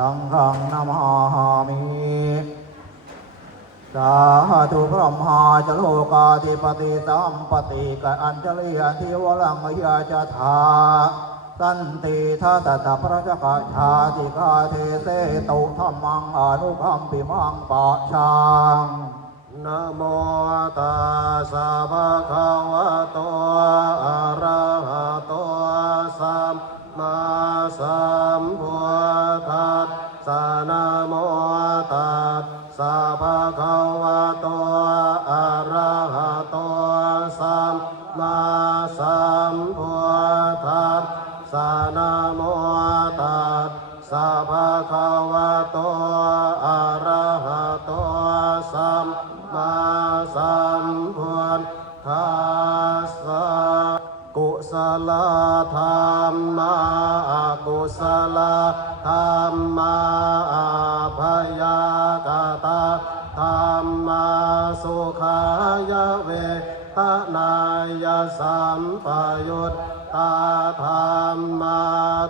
สังฆังนามามิสาธุพระมหาจโลกาธิปติสัมปติกะอัญชลีอธิวรังยาจถาสันติทัตตะพระจักชาติกาเทเสตุธรรมังอนุคัมปิมังปะชังนะโมตัสสะภะคะวะโตอะระหะโตสัมมาสัมพุทธัสสะนะโมตัสสะภะคะวะโตอะระหะโตสัมมาสัมพุทธัสสะนะโมตัสสะภะคะวะโตอะระหะโตสัมมาสัมพุทธัสสะกุศลธรรมะอกุศลธรรมะพยากตาธรรมะสุขายเวทนายสัมปยุตตาธรรมะ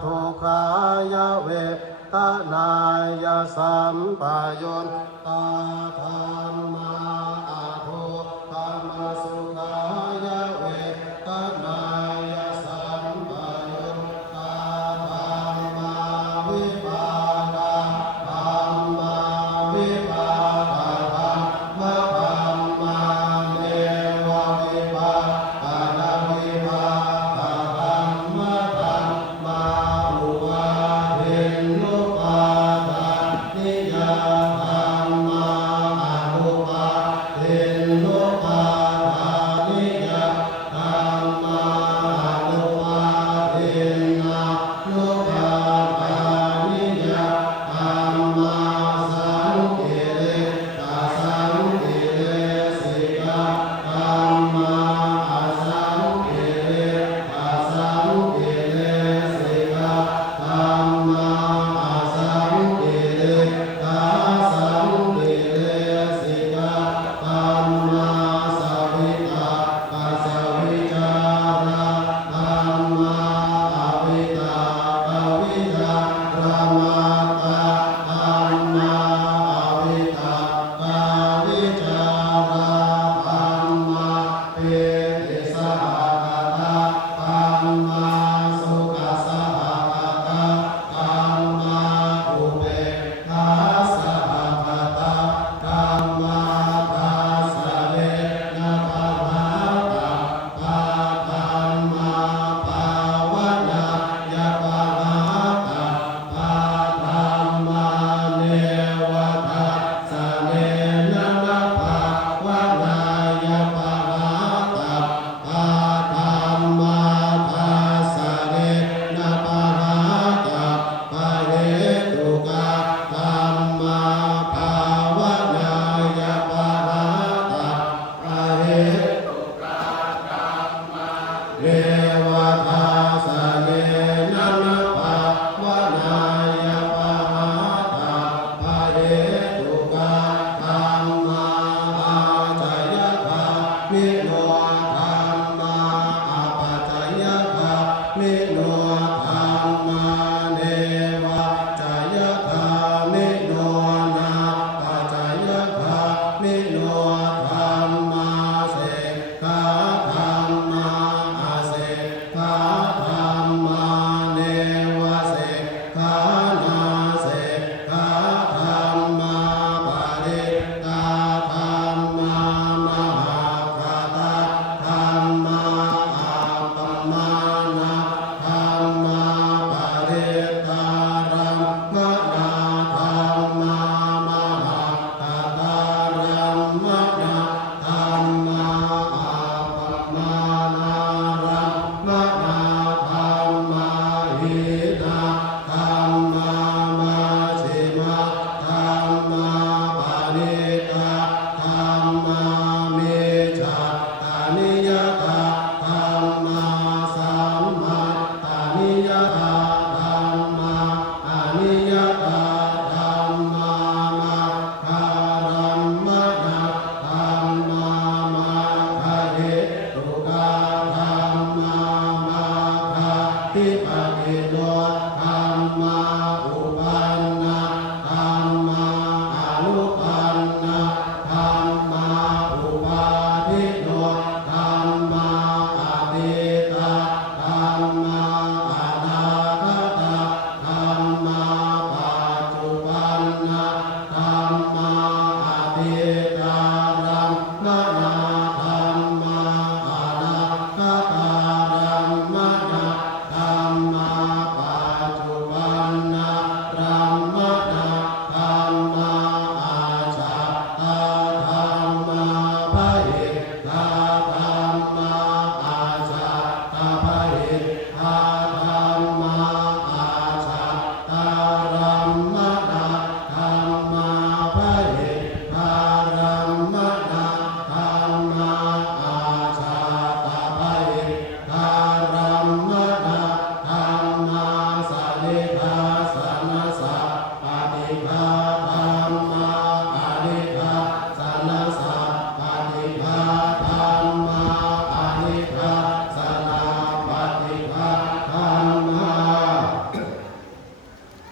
ทุกขายเวทนายสัมปยุตตาธรรมะทุกขมสุขายเวทนายสัมปยุตตาธรรมะวิปากธรรมะวิปากธรรมะธรรมะเนววิปากะวิปากธรรมะธรรมะอุปาทินุปาทานิยธรรมะอนุปา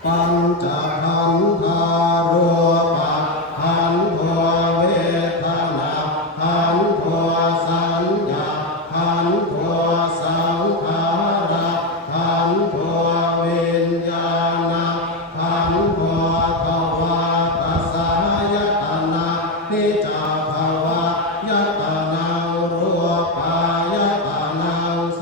ปัญจขันธารูปะขันโทเวทนาขันโทสัญญาขันโทสังขารขันโทวิญญาณขันโทภวาตสายตนะนิจจภวยตนังรูปายตนังโส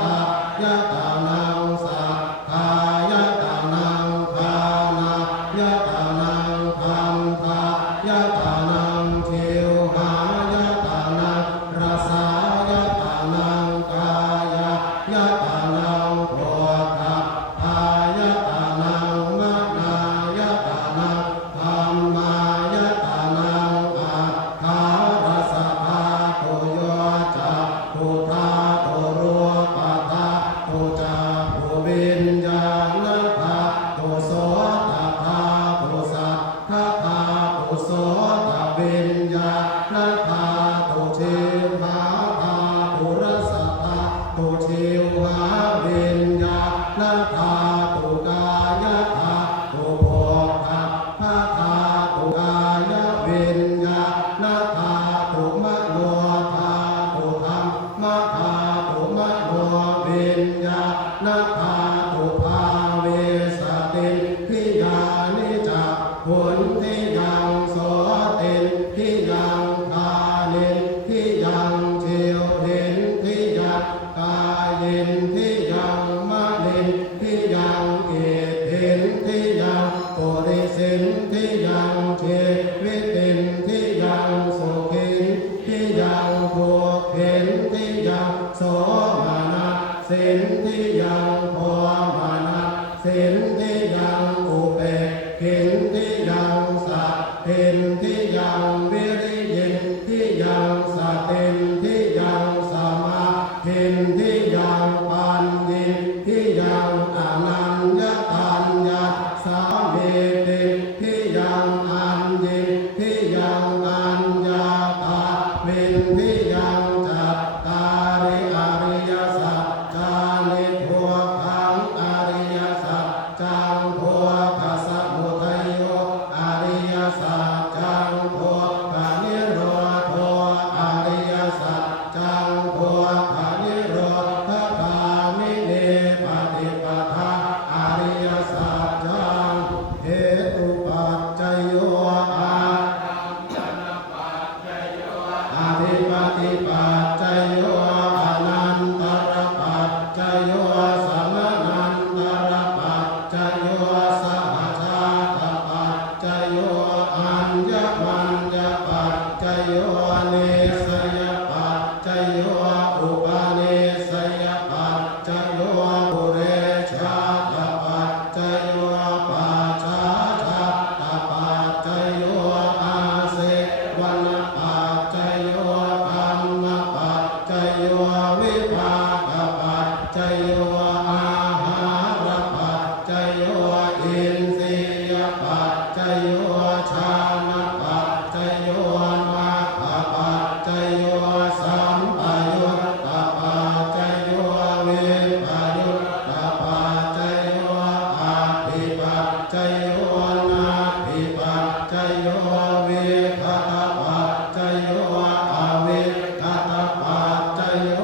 ตายตนังสัทธายตนังฆานายตนังคันธายตนังชิวหายตนังรสายตนังกายายตนังโภคพายตนังมนายตนังธัมมายตนังอัคขารสภาตุโยจักขุธาตุรูปธาตุจักขุวิญญาณธาตุโสตธาตุสัทธธาตุโสตวิญญาณธาตุชิวหาธาตุรสธาตุชิวหาวิญญาณธาตุกายธาตุโภคภาธาตุกายวิญญาณธาตุมโนธาตุธรรมธาตุมโนวิญญาณธาตุภาเวสติทิยานิจักขุนทิยังโสติทิยังคานิทิยังชิวหินทิยังกายินทิยังมะนินทิยังเอหินทิยังปุริสินทิยังเชวิตินทิยังสุขินทิยังทุกขินทิยังโสมานะสินทิยังโพมานะสินทิยังอุเบกขินทิยังสัพพินทิยังวิริยินทิยังสตินทิยังสมาธินทิยังปัญญินทิยังอนัญญตัญญาสามีติทิยังอัญญินทิยังอัญญาตาวินทิยังจัตตาริอริยสัจจานิทุกขังอริยสัจจังทุกขสมุทัยโยอริยสัจจังทุกขนิโรธโอริยสัจจังทุกขนิโรธกามิเนปฏิปทาอริยสัจจังเหตุปัจจโยอธิปติปัจจโยอนันตรปัจจโยสมนันตรปัจจโยสหชาตปัจจโยอัญญมัญญปัจจโยเนสยปัจจโยอุปเนสยปัจจโยปุเรชาตปัจจโยปัจฉาชาตปัจจโยอาเสวนปัจจโยกรรมปัจจโยวิภากปัจจโยอาหารปัจจโยอินทรียปัจจโยฌานปัจจโยมรรคปัจจโยสัมปยุตตปัจจโยวิปยุตตปัจจโยอธิปัจจโยนาธิปัจจโยวิคัตปัจจโยอวิคัตปัจจโย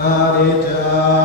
อนิจจา